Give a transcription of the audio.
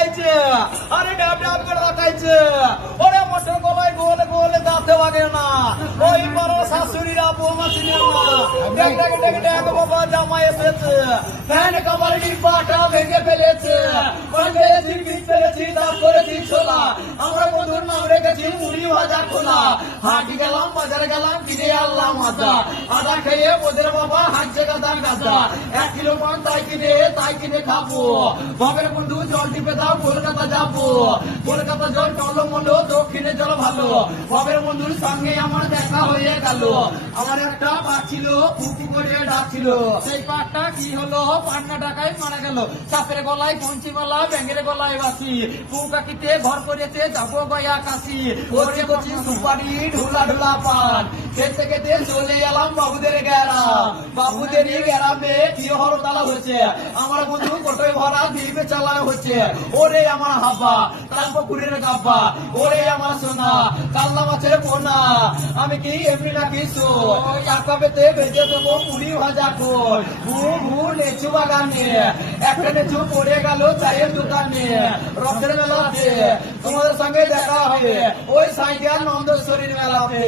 তাকাইছে, আরে ড্যাব ড্যাব করে তাকাইছে, ওরে মোটর গলায় গোলে গোলে দাঁতে লাগে না, ওই পাড়ার শাশুড়িরা বৌমা ছিলেন না, ড্যাগ ড্যাগ ড্যাগ ড্যাগ বাবা জামাই এসেছে, ফ্যান কামারির পাটা ভেঙে ফেলেছে, পেরেছি পিঠ পেরেছি দাঁত করেছি ছোলা, আমরা বন্ধুর নাম রেখেছি মুড়ি ভাজা খোলা, হাঁটি গেলাম বাজারে গেলাম কিনে আনলাম আদা, আদা খেয়ে ওদের বাবা হাঁটছে গাদা গাদা, 1 কিলো পান তাই কিনে খাবো, বাবের বন্ধু জল টিপে দাও কলকাতা যাবো, কলকাতা জল টলমলো দক্ষিণে জল ভালো, বাবের বন্ধুর সঙ্গে আমার দেখা হয়ে গেল, আমার একটা পাট ছিল কুকু করে ডাকছিল, সেই পাটটা কি হলো, পাটনা ডাকায় মারা গেল, সাপের গলায় পঞ্চি মালা ব্যাঙের গলায় বাসি, কুকাকিতে ঘর করেছে যাবো গয়া কাশি, কচি কচি সুপারি ঢোলা ঢোলা পান, খেতে খেতে চলে এলাম বাবুদের গ্যারাম, বাবুদেরই গ্যারামে কি হরতালা হচ্ছে, আমার বন্ধু কটোয় ভরা দিবে চালানো হচ্ছে, ওরে আমার হাব্বা তার পুকুরের গাব্বা, ওরে আমার সোনা কাল্লা মাছের পোনা, আমি কি এমনি না কিছু কাকাবেতে বেঁচে দেবো মুড়ি ভাজা কই, ভু ভু নেচু বাগানে, একটা নেচু পড়ে গেল চায়ের দোকানে, রথের মেলাতে তোমাদের সঙ্গে দেখা হবে ওই সাইকেল নন্দেশ্বরীর মেলাতে।